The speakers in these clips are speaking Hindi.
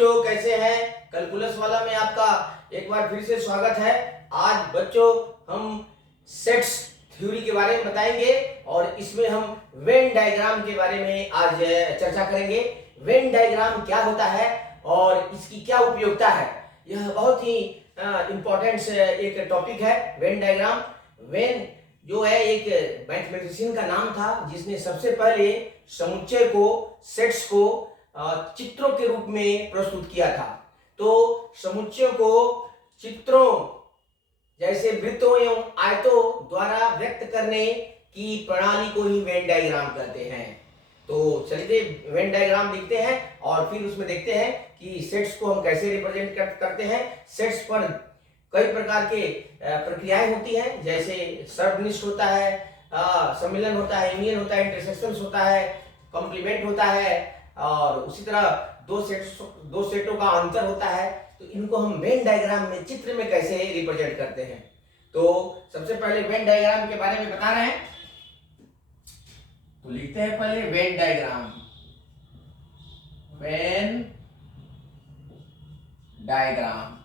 बच्चों, कैसे हैं? कैलकुलस वाला में आपका एक बार फिर से स्वागत है। आज बच्चों हम सेट्स थ्योरी के बारे में बताएंगे और इसमें हम वेन डायग्राम के बारे में आज चर्चा करेंगे। वेन डायग्राम क्या होता है और इसकी क्या उपयोगिता है, यह बहुत ही इंपॉर्टेंट एक टॉपिक है। वेन डायग्राम, वेन जो है एक मैथमेटिशियन का नाम था जिसने सबसे पहले समुच्चय को, सेट्स को चित्रों के रूप में प्रस्तुत किया था। तो समुच्चयों को चित्रों जैसे वृत्तों एवं आयतों द्वारा व्यक्त करने की प्रणाली को ही वेन डायग्राम कहते हैं। तो चलिए वेन डायग्राम लिखते हैं और फिर उसमें देखते हैं कि सेट्स को हम कैसे रिप्रेजेंट करते हैं। सेट्स पर कई प्रकार के प्रक्रियाएं होती हैं, जैसे सर्वनिष्ठ होता है, सम्मिलन होता है, यूनियन होता है, इंटरसेक्शंस होता है, कॉम्प्लीमेंट होता है और उसी तरह दो सेटों का अंतर होता है। तो इनको हम वेन डायग्राम में चित्र में कैसे रिप्रेजेंट करते हैं। तो सबसे पहले वेन डायग्राम के बारे में बता रहे हैं, तो लिखते हैं पहले Venn diagram. Venn diagram,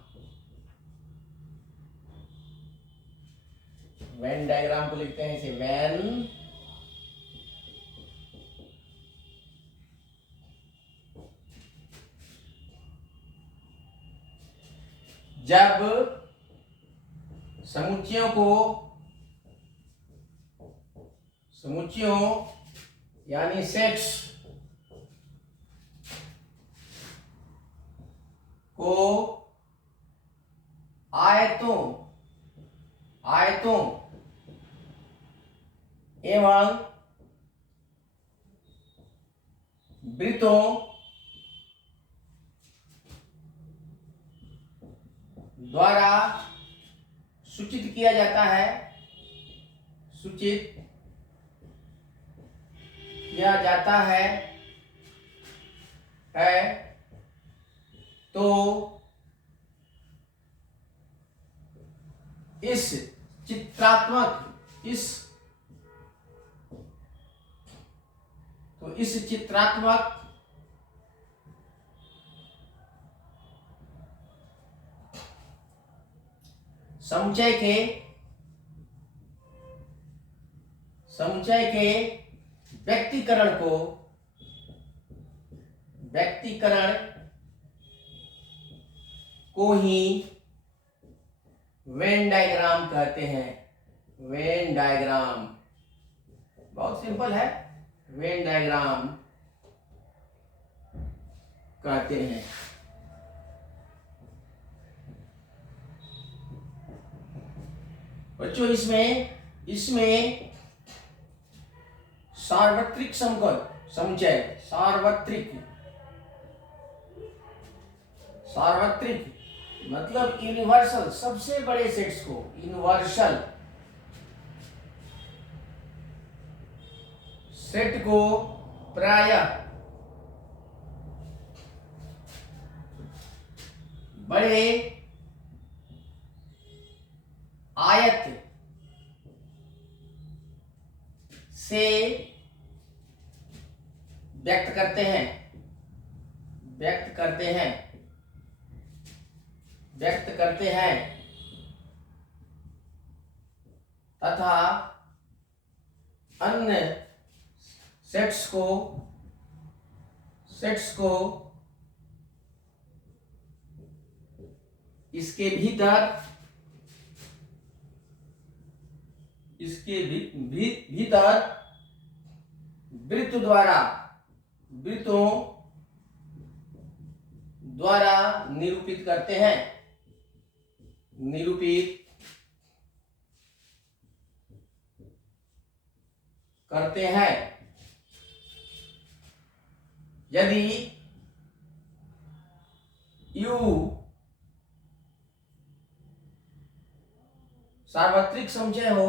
Venn diagram को लिखते हैं इसे वेन जब समुच्चयों यानी सेट्स को आयतों एवं वृत्तों द्वारा सूचित किया जाता है, तो इस चित्रात्मक समुच्चय के व्यक्तीकरण को ही वेन डायग्राम कहते हैं। वेन डायग्राम बहुत सिंपल है, वेन डायग्राम कहते हैं। बच्चों इसमें सार्वत्रिक समुच्चय, सार्वत्रिक मतलब यूनिवर्सल, सबसे बड़े सेट्स को यूनिवर्सल सेट को प्रायः बड़े आयत से व्यक्त करते हैं तथा अन्य सेट्स को इसके भीतर वृत्तों द्वारा निरूपित करते हैं। यदि U सार्वत्रिक समुच्चय हो,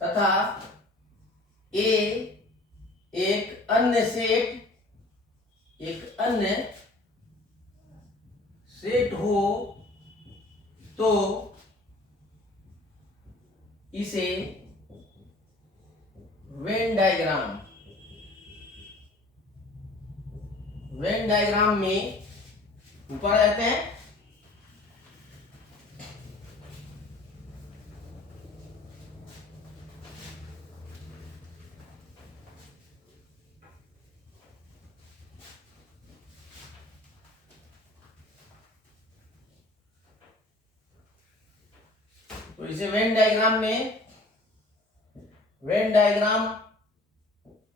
तथा A एक अन्य सेट हो तो इसे वेन डायग्राम में ऊपर आ जाते हैं। तो इसे वेन डायग्राम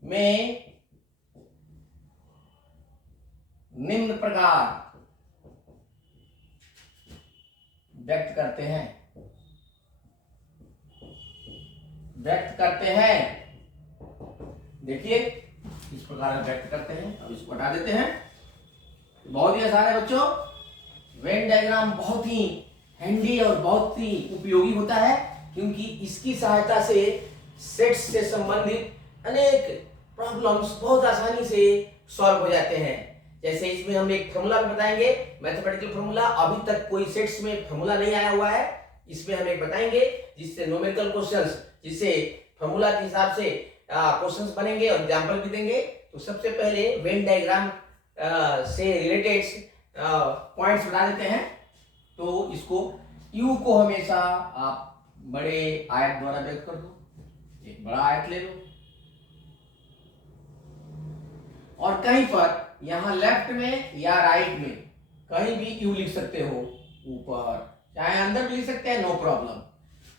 में निम्न प्रकार व्यक्त करते हैं। देखिए इस प्रकार व्यक्त करते हैं। अब इसको हटा देते हैं। बहुत ही आसान है बच्चों। वेन डायग्राम बहुत ही हैंडी और बहुत ही उपयोगी होता है, क्योंकि इसकी सहायता से सेट्स से संबंधित अनेक प्रॉब्लम्स बहुत आसानी से सॉल्व हो जाते हैं। जैसे इसमें हम एक फॉर्मूला बताएंगे, मैथमेटिकल फॉर्मूला। अभी तक कोई सेट्स में फॉर्मूला नहीं आया हुआ है, इसमें हम एक बताएंगे जिससे न्यूमेरिकल क्वेश्चंस, जिससे फॉर्मूला के हिसाब से क्वेश्चंस बनेंगे और एग्जांपल भी देंगे। तो सबसे पहले वेन डायग्राम से रिलेटेड पॉइंट्स बता देते हैं। तो इसको U को हमेशा आप बड़े आयत द्वारा व्यक्त कर दो। एक बड़ा आयत ले लो और कहीं पर यहां लेफ्ट में या राइट में कहीं भी U लिख सकते हो, ऊपर चाहे अंदर भी लिख सकते हैं, नो प्रॉब्लम।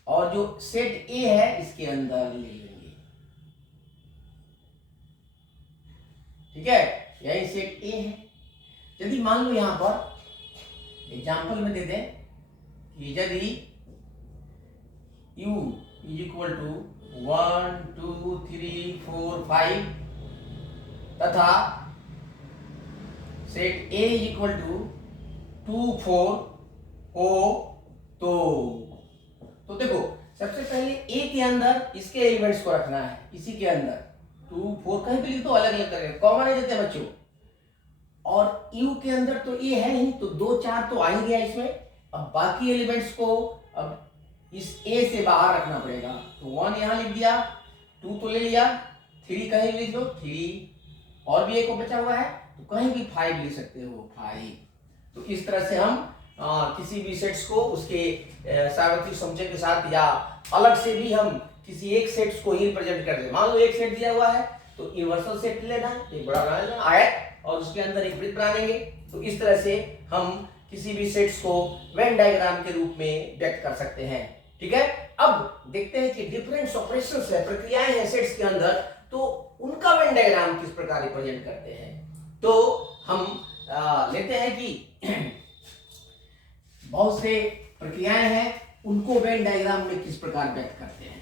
और जो सेट A है इसके अंदर ले लेंगे। ठीक है, यही सेट A है। यदि मान लो यहां पर एग्जाम्पल में दे दें कि यदि U इज इक्वल टू 1 2 3 4 5 तथा set A is equal to 2 4 हो, तो देखो सबसे पहले A के अंदर इसके एलिमेंट्स को रखना है। इसी के अंदर 2 4 कहीं भी लिख दो, अलग अलग करके, कॉमन नहीं देते बच्चों। और U के अंदर तो A है नहीं, तो 2 4 तो आ ही गया इसमें। अब बाकी एलिमेंट्स को अब इस A से बाहर रखना पड़ेगा। तो 1 यहां लिख दिया, 2 तो ले लिया, 3 कहीं लिख दो 3, और भी एक बचा हुआ है तो कहीं भी 5 लिख सकते हो 5। तो इस तरह से हम किसी भी सेट्स को उसके सार्वत्रिक समुच्चय के साथ या अलग से भी हम किसी एक सेट्स को ही रिप्रेजेंट कर दे। मान लो एक सेट दिया हुआ है तो यूनिवर्सल सेट लेना है, एक बड़ा बना लेना आयत, और उसके अंदर एक वृत्त बना लेंगे। तो इस तरह से हम किसी भी सेट्स को वेन डायग्राम के रूप में व्यक्त कर सकते हैं। ठीक है, अब देखते हैं कि डिफरेंट ऑपरेशंस है, प्रक्रियाएं हैं सेट्स के अंदर, तो उनका वेन डायग्राम किस प्रकार रिप्रेजेंट करते हैं। तो हम लेते हैं कि बहुत से प्रक्रियाएं हैं, उनको वेन डायग्राम में किस प्रकार व्यक्त करते हैं।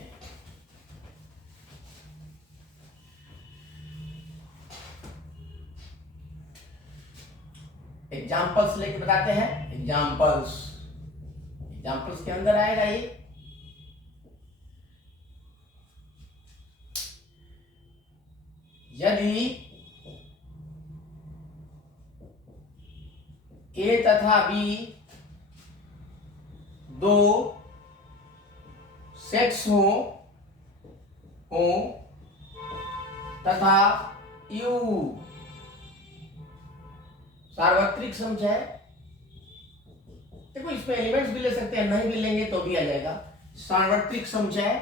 एग्जाम्पल्स लेके बताते हैं। एग्जाम्पल्स के अंदर आएगा ये। यदि A तथा B दो सेट्स हो तथा U सार्वत्रिक समुच्चय, देखो इसमें एलिमेंट्स भी ले सकते हैं, नहीं भी लेंगे तो भी आ जाएगा। सार्वत्रिक समुच्चय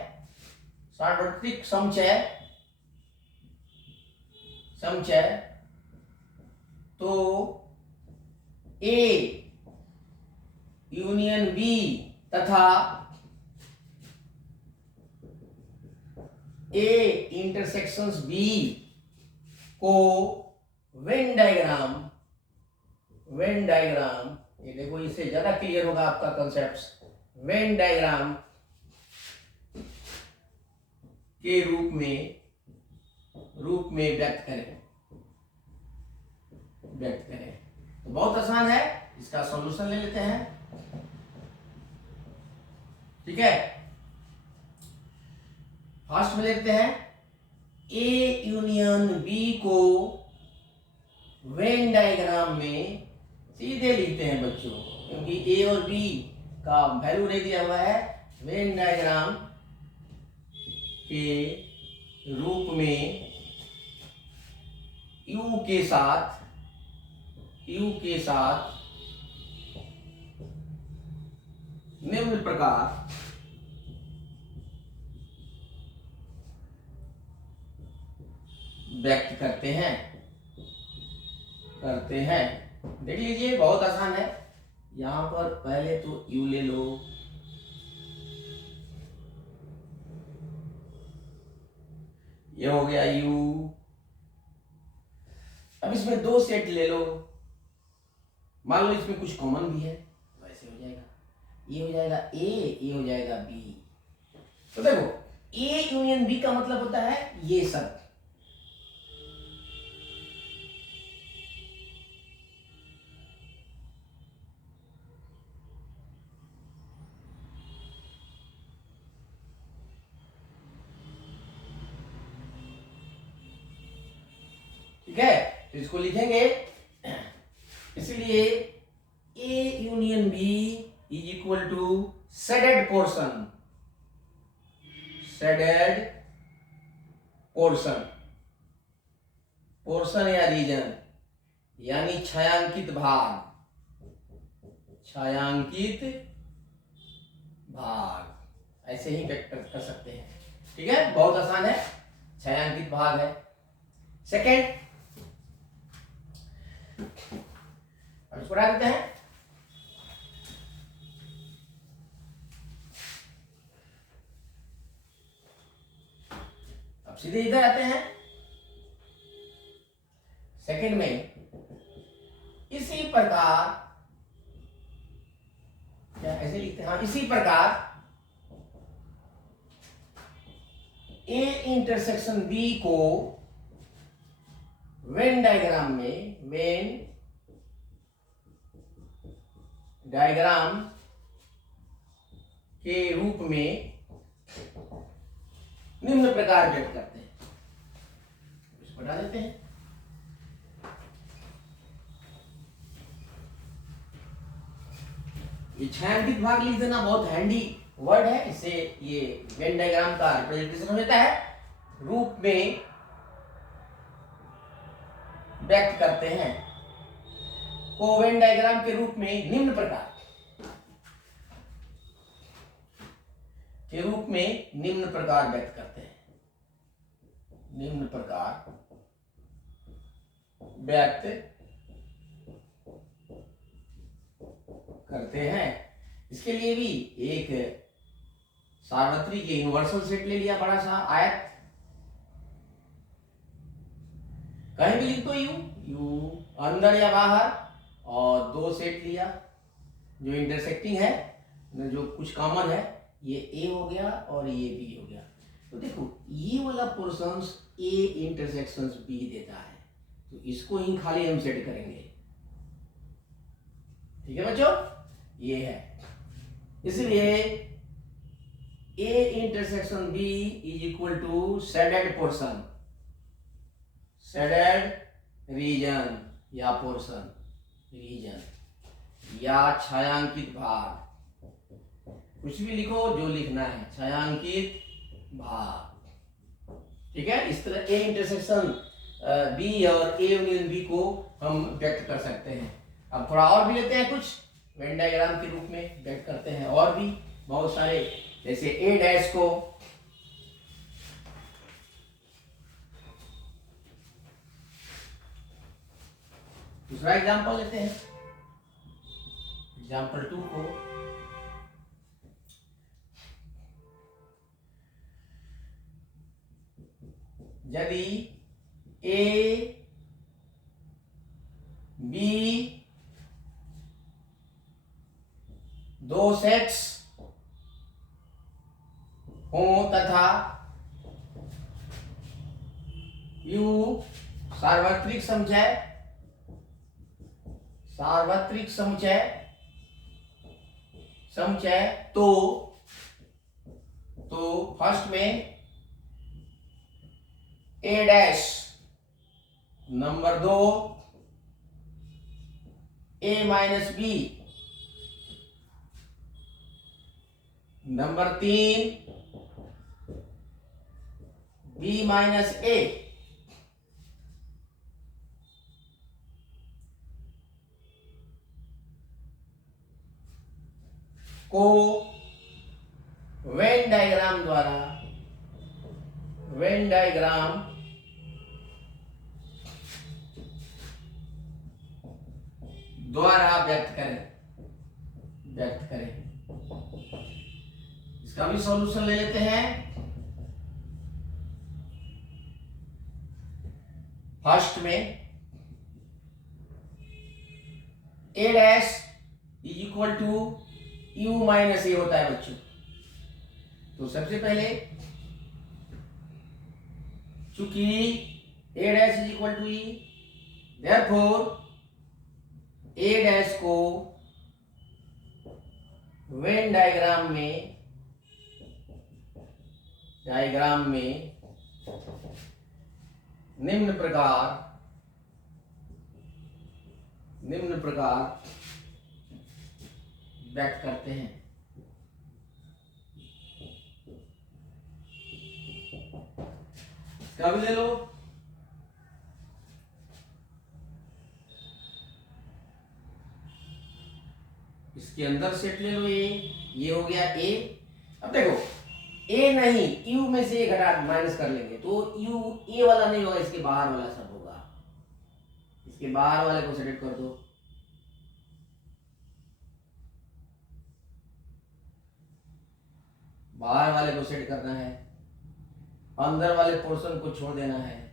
तो A यूनियन B तथा A इंटरसेक्शंस B को वेन डायग्राम, ये देखो इससे ज्यादा क्लियर होगा आपका कंसेप्ट। वेन डायग्राम के रूप में व्यक्त करें। तो बहुत आसान है, इसका सॉल्यूशन ले लेते हैं। ठीक है, फर्स्ट में लेते हैं A यूनियन B को वेन डायग्राम में सीधे लिखते हैं बच्चों, क्योंकि A और B का वैल्यू नहीं दिया हुआ है, वेन डायग्राम के रूप में u के साथ निम्न प्रकार व्यक्त करते हैं। देख लीजिए, बहुत आसान है। यहां पर पहले तो u ले लो, ये हो गया u। अब इसमें दो सेट ले लो, मान लो इसमें कुछ कॉमन भी है, वैसे हो जाएगा, ये हो जाएगा a, ये हो जाएगा b। तो देखो a यूनियन b का मतलब होता है ये सब। ठीक है, तो इसको लिखेंगे, इसलिए a union b is equal to shaded portion, portion या रीजन, यानी छायांकित भाग, ऐसे ही व्यक्त कर सकते हैं। ठीक है, बहुत आसान है, छायांकित भाग है। सेकेंड, अब इसको हटा देते हैं। अब सीधे इधर आते हैं। सेकेंड में इसी प्रकार, क्या ऐसे लिखते हैं, हाँ, इसी प्रकार A इंटरसेक्शन B को वेन डायग्राम के रूप में निम्न प्रकार व्यक्त करते हैं। इसको हटा देते हैं। ये छायांकित भाग लिख देना बहुत हैंडी वर्ड है, इससे ये वेन डायग्राम का रिप्रेजेंटेशन हो जाता है, रूप में व्यक्त करते हैं, को वेन डायग्राम के रूप में निम्न प्रकार व्यक्त करते हैं, निम्न प्रकार व्यक्त करते हैं। इसके लिए भी एक सार्वत्रिक यूनिवर्सल सेट ले लिया, बड़ा सा आयत, कहीं भी लिख दो यू अंदर या बाहर, और दो सेट लिया जो इंटरसेक्टिंग है, जो कुछ कॉमन है, ये ए हो गया और ये बी हो गया। तो देखो ये वाला पोर्शंस ए इंटरसेक्शंस बी देता है, तो इसको ही खाली हम सेट करेंगे। ठीक है बच्चों, ये है, इसलिए A intersection B is equal to shaded portion, shaded region या पोर्शन, रीजन या छायांकित भाग, कुछ भी लिखो जो लिखना है, छायांकित भाग। ठीक है, इस तरह ए इंटरसेक्शन बी और ए यूनियन बी को हम व्यक्त कर सकते हैं। अब थोड़ा और भी लेते हैं, कुछ वेन डायग्राम के रूप में व्यक्त करते हैं, और भी बहुत सारे, जैसे ए डैश को दूसरा एग्जांपल लेते हैं, एग्जांपल 2 को, यदि ए बी दो सेट्स हो तथा यू सार्वत्रिक समुच्चय तो फर्स्ट में A dash, number 2 A minus B, number 3 b minus A को वेन डायग्राम द्वारा व्यक्त करें। इसका भी सॉल्यूशन ले लेते हैं। फर्स्ट में a dash is equal to u minus A होता है बच्चों। तो सबसे पहले चूंकि a dash is equal to e, therefore a dash को वेन डायग्राम में निम्न प्रकार व्यक्त करते हैं। इसका भी ले लो। इसके अंदर सेट ले लो। ये हो गया ए। अब देखो ए नहीं, यू में से घटा माइनस कर लेंगे तो यू ए वाला नहीं होगा, इसके बाहर वाला सब होगा। इसके बाहर वाले को सेलेक्ट कर दो। बाहर वाले को सेट करना है, अंदर वाले पोर्शन को छोड़ देना है।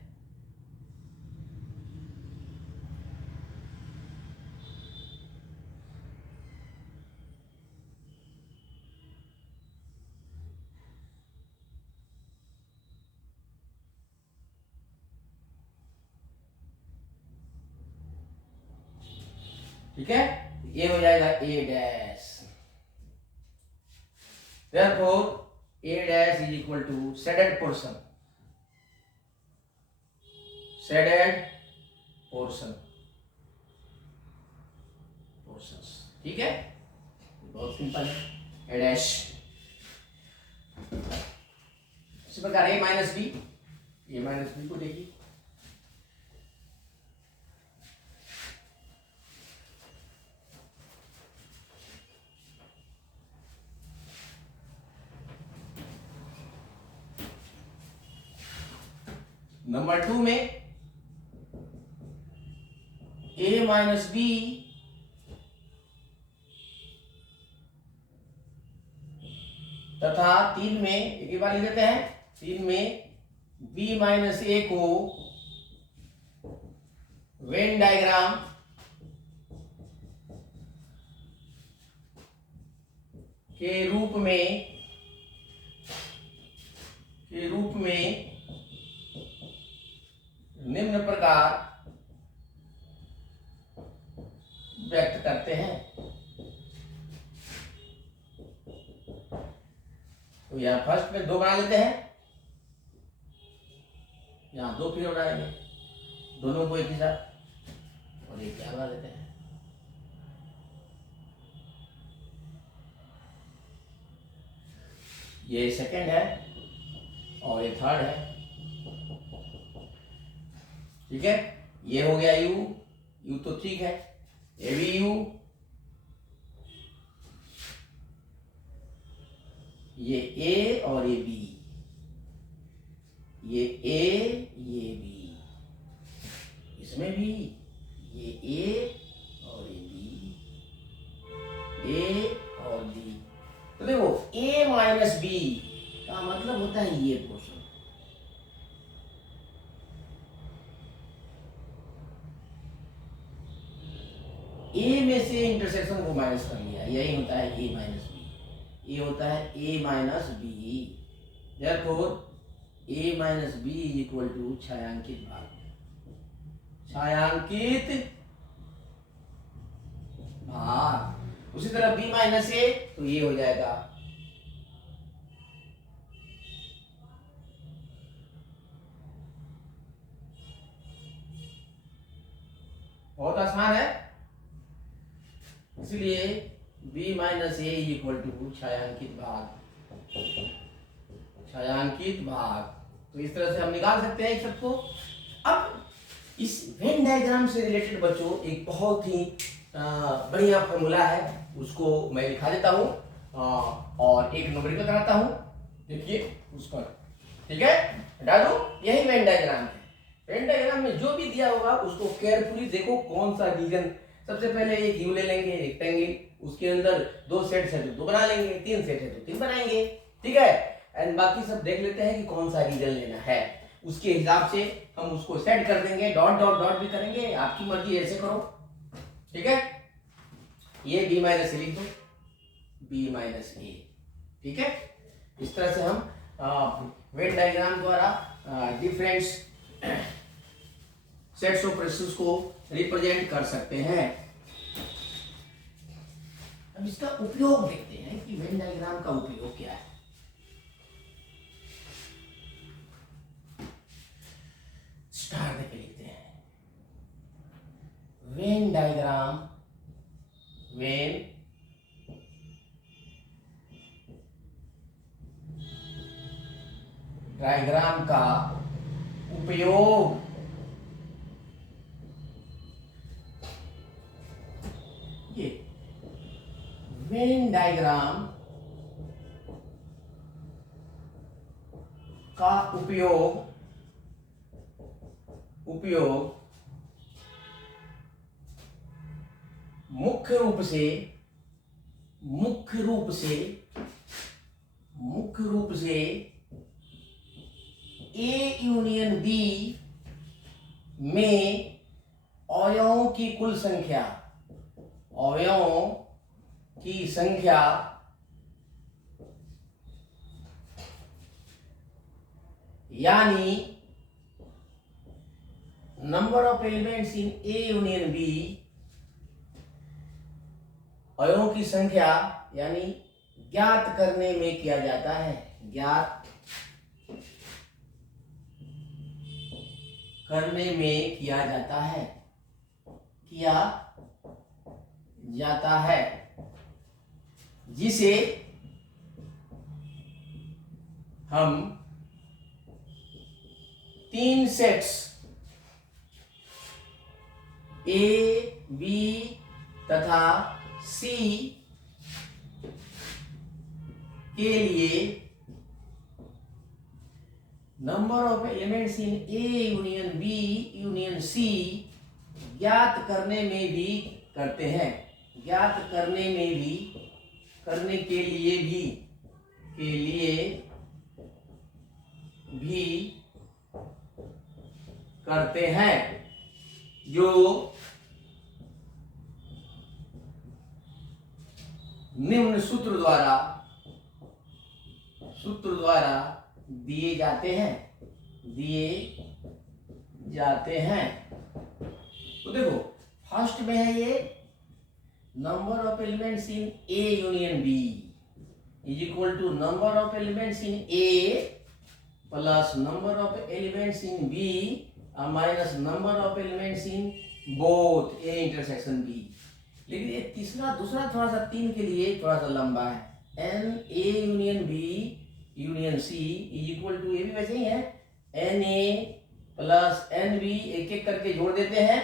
ठीक है, ये हो जाएगा ए dash. therefore a dash is equal to shaded portion। ठीक है, बहुत सिंपल है। a डैश इसी प्रकार a माइनस बी को देखिए। नंबर 2 में a माइनस बी तथा 3 में एक बार लिख देते हैं। 3 में b माइनस ए को वेन डायग्राम के रूप में निम्न प्रकार व्यक्त करते हैं। तो यहां फर्स्ट में 2 बना लेते हैं, यहां 2 फिर बनाएंगे, दोनों को एक ही साथ, और एक क्या बना लेते हैं। ये सेकंड है और ये थर्ड है। ठीक है, ये हो गया यू तो ठीक है, ये भी यू, ये ए और ये बी, ये ए ये बी, इसमें भी ये ए और ये बी, ए और बी। तो देखो a माइनस बी का मतलब होता है ये पोर्शन। ए में से इंटरसेक्शन को माइनस कर लिया, यही होता है a माइनस बी। ये होता है a minus B. Therefore a minus B is equal to छायांकित भाग, उसी तरह b माइनस ए, तो ये हो जाएगा बहुत आसान है। इसलिए b minus A is equal to छायांकित भाग छायांकित भाग। तो इस तरह से हम निकाल सकते हैं इस सबको। अब इस वेन डायग्राम से रिलेटेड बच्चों एक बहुत ही बढ़िया फॉर्मूला है, उसको मैं लिखा देता हूँ और एक न्यूमेरिकल कराता हूँ। देखिए उस पर, ठीक है, हटा दो। यही वेन डायग्राम है। वेन डायग्राम में जो भी दिया होगा उसको केयरफुली देखो, कौन सा रीजन। सबसे पहले एक यू ले लेंगे रेक्टेंगल, उसके अंदर 2 सेट्स है तो 2 बना लेंगे, 3 सेट है तो 3 बनाएंगे, ठीक है। एंड बाकी सब देख लेते हैं कि कौन सा रीजन लेना है, उसके हिसाब से हम उसको सेट कर देंगे। डॉट डॉट डॉट भी करेंगे, आपकी मर्जी, ऐसे करो, ठीक है। ये बी माइनस ए लिख दो, बी माइनस ए, ठीक है। इस तरह से हम वेन डायग्राम द्वारा डिफरेंट सेट्स ऑफ रेशियोज को रिप्रेजेंट कर सकते हैं। अब इसका उपयोग देखते हैं कि वेन डायग्राम का उपयोग क्या है। स्टार देके लिखते हैं वेन डायग्राम। वेन डायग्राम का उपयोग ये वेन डायग्राम का उपयोग मुख्य रूप से ए यूनियन बी में अवयवों की कुल संख्या, अवयवों की संख्या यानी number of elements in A union B, अवयवों की संख्या यानी ज्ञात करने में किया जाता है, ज्ञात करने में किया जाता है, जिसे हम 3 सेट्स ए, बी तथा सी के लिए number of elements in A union B union C ज्ञात करने में भी करते हैं, ज्ञात करने में भी, करने के लिए भी करते हैं, जो निम्न सूत्र द्वारा दिए जाते हैं। तो देखो फर्स्ट में है ये number of elements in A union B is equal to number of elements in A plus number of elements in B minus number of elements in both A intersection B. लेकिन ये दूसरा थोड़ा सा 3 के लिए थोड़ा सा लंबा है। N A union B union C is equal to, ये भी वैसे ही है, N A plus N B, एक एक करके जोड़ देते हैं,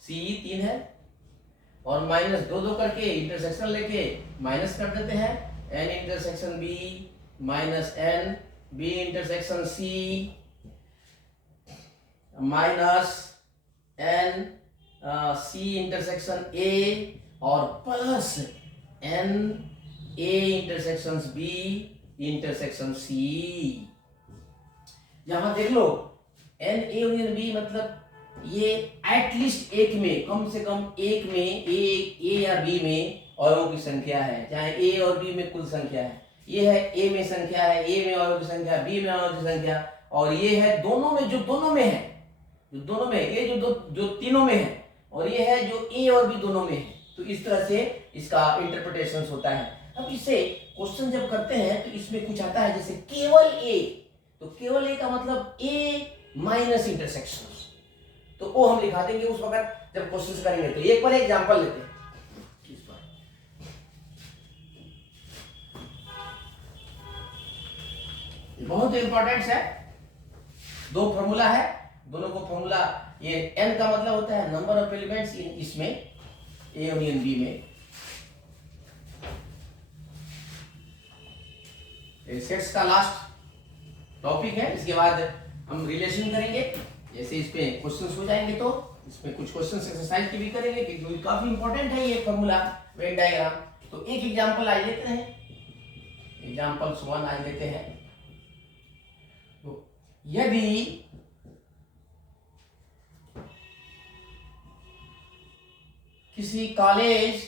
सी 3 है, और माइनस 2 करके इंटरसेक्शन लेके माइनस कर देते हैं, N intersection B minus N B intersection C minus N C intersection A और plus N A intersection B intersection C. यहां देख लो एन ए यूनियन बी मतलब ये एटलीस्ट एक में, कम से कम एक में, ए या बी में अवयवों की संख्या है, चाहे ए और बी में कुल संख्या है। ये है ए में संख्या है, ए में अवयवों की संख्या, बी में अवयवों की संख्या, और ये है दोनों में, जो दोनों में है, ये जो तीनों में है, और ये है जो ए और बी दोनों में है। तो इस तरह से इसका इंटरप्रिटेशन होता है। अब इसे क्वेश्चन जब करते हैं तो इसमें कुछ आता है जैसे केवल ए, तो केवल ए का मतलब ए माइनस इंटरसेक्शन, तो वो हम लिखा देंगे उस वक्त जब क्वेश्चन करेंगे। तो एक पर एग्जांपल लेते हैं। बहुत इंपॉर्टेंट है। दो फॉर्मूला है, दोनों को फॉर्मूला, ये n का मतलब होता है नंबर ऑफ एलिमेंट्स इन इसमें ए यूनियन बी में। सेट्स का लास्ट टॉपिक है, इसके बाद हम रिलेशन करेंगे। जैसे इस पे क्वेश्चंस हो जाएंगे तो इसमें कुछ क्वेश्चंस एक्सरसाइज की भी करेंगे क्योंकि काफी इंपॉर्टेंट है ये फॉर्मूला वेन डायग्राम। तो एक एग्जांपल आज लेते हैं, एग्जांपल 1 आज लेते हैं। तो यदि किसी कॉलेज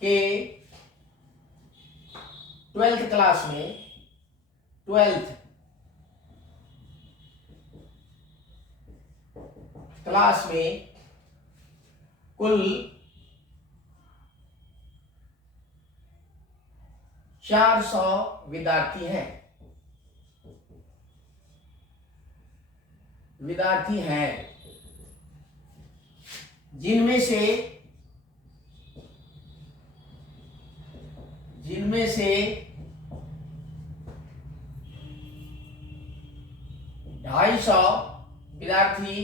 के 12th क्लास में 12th क्लास में कुल 400 विद्यार्थी हैं, जिनमें से 250 विद्यार्थी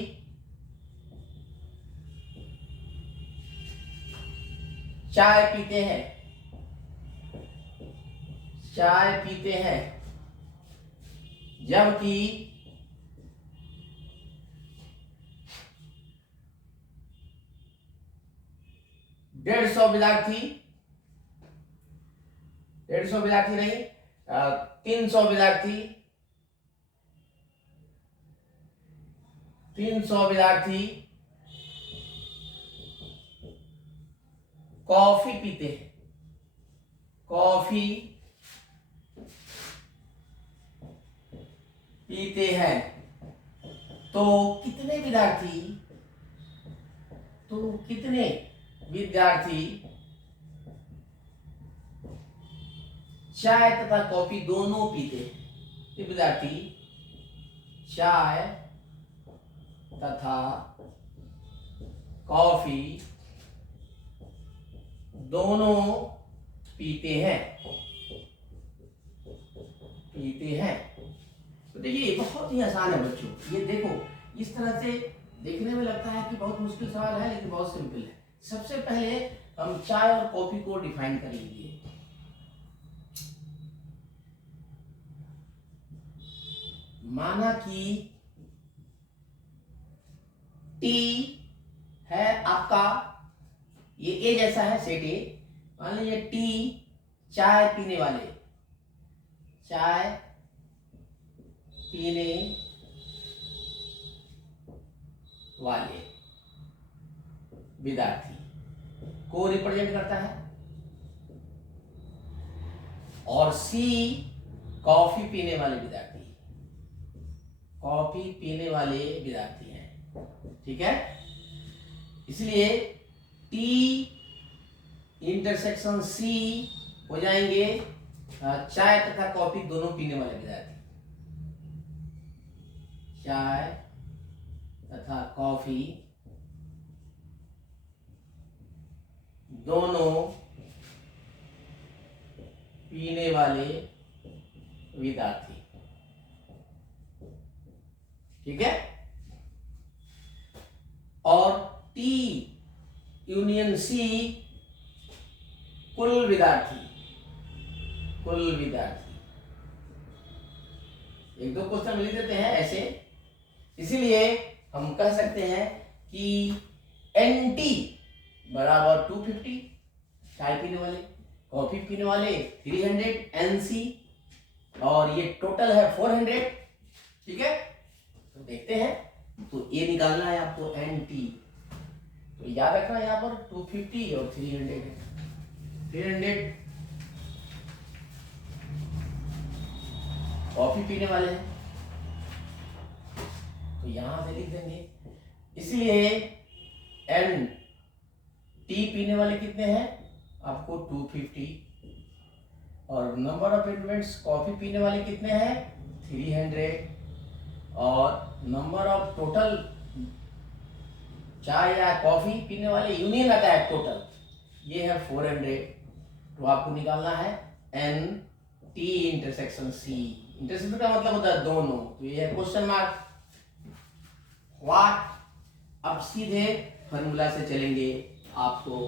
चाय पीते हैं, जबकि 150 विद्यार्थी नहीं, 300 विद्यार्थी कॉफी पीते हैं। तो कितने विद्यार्थी चाय तथा कॉफी दोनों पीते हैं? ये विद्यार्थी चाय तथा कॉफी दोनों पीते हैं। तो देखिए बहुत ही आसान है बच्चों, ये देखो इस तरह से देखने में लगता है कि बहुत मुश्किल सवाल है, लेकिन बहुत सिंपल है। सबसे पहले हम चाय और कॉफी को डिफाइन करेंगे। माना कि टी है आपका, ये ए जैसा है सेट ए। मान लीजिए टी चाय पीने वाले विद्यार्थी को रिप्रेजेंट करता है, और सी कॉफी पीने वाले विद्यार्थी हैं। ठीक है, इसलिए टी इंटरसेक्शन सी हो जाएंगे चाय तथा कॉफी दोनों पीने वाले विद्यार्थी। चाय तथा कॉफी दोनों पीने वाले विद्यार्थी। ठीक है, और टी यूनियन सी कुल विद्यार्थी। एक दो क्वेश्चन लिख देते हैं ऐसे, इसीलिए हम कह सकते हैं कि NT बराबर 250 चाय पीने वाले, कॉफी पीने वाले 300 NC, और ये टोटल है 400। ठीक है, तो देखते हैं। तो ये निकालना है आपको NT, तो याद रखना यहाँ पर 250 और 300 है। 300 कॉफी पीने वाले हैं, तो यहां से लिख देंगे। इसलिए N टी पीने वाले कितने हैं आपको 250, और नंबर ऑफ एलिमेंट्स कॉफी पीने वाले कितने हैं 300, और नंबर ऑफ टोटल चाय या कॉफी पीने वाले यूनियन आता है टोटल, ये है 400। तो आपको निकालना है n T intersection C. Intersection का मतलब होता है दोनों, तो ये है क्वेश्चन मार्क। व्हाट, अब सीधे फॉर्मूला से चलेंगे। आपको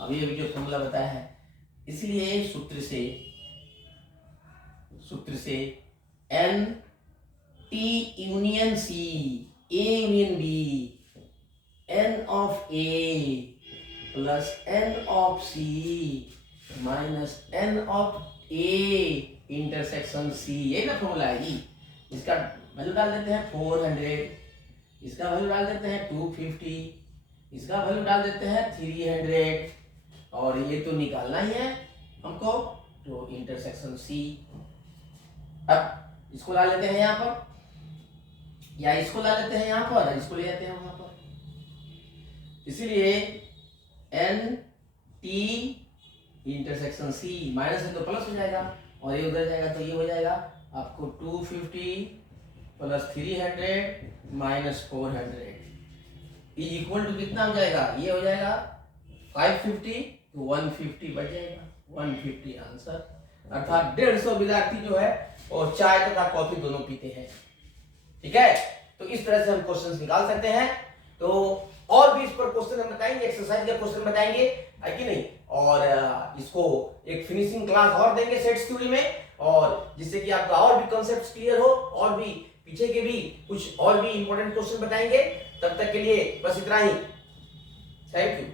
अभी अभी जो फॉर्मूला बताया है, इसलिए सूत्र से n T union C, A union B, n of A plus n of C minus n of A intersection C, ये ना फॉर्मूला है जी। इसका वैल्यू डाल देते हैं 400, इसका वैल्यू डाल देते हैं 250, इसका वैल्यू डाल देते हैं 300, और ये तो निकालना ही है हमको, तो इंटरसेक्शन सी। अब इसको ला लेते हैं यहाँ पर, या इसको ला लेते हैं यहाँ पर, इसको ले जाते हैं वहां पर। इसीलिए n T intersection C, minus है तो प्लस हो जाएगा, और ये उधर जाएगा तो ये हो जाएगा आपको 250 plus 300 minus 400 is equal to कितना हो जाएगा, ये हो जाएगा 550 तो 150 बच जाएगा, 150 आंसर। अर्थात 150 विद्यार्थी जो है और चाय तथा कॉफी दोनों पीते हैं। ठीक है, तो इस तरह से हम क्वेश्चंस निकाल सकते हैं। तो और भी इस पर क्वेश्चन हम बताएंगे, एक्सरसाइज का क्वेश्चन बताएंगे, है कि नहीं, और इसको एक फिनिशिंग क्लास और देंगे सेट्स थ्योरी में, और जिससे कि आपका और भी कॉन्सेप्ट्स क्लियर हो, और भी पीछे के भी कुछ और भी इंपॉर्टेंट क्वेश्चन बताएंगे। तब तक के लिए बस इतना ही। Thank you.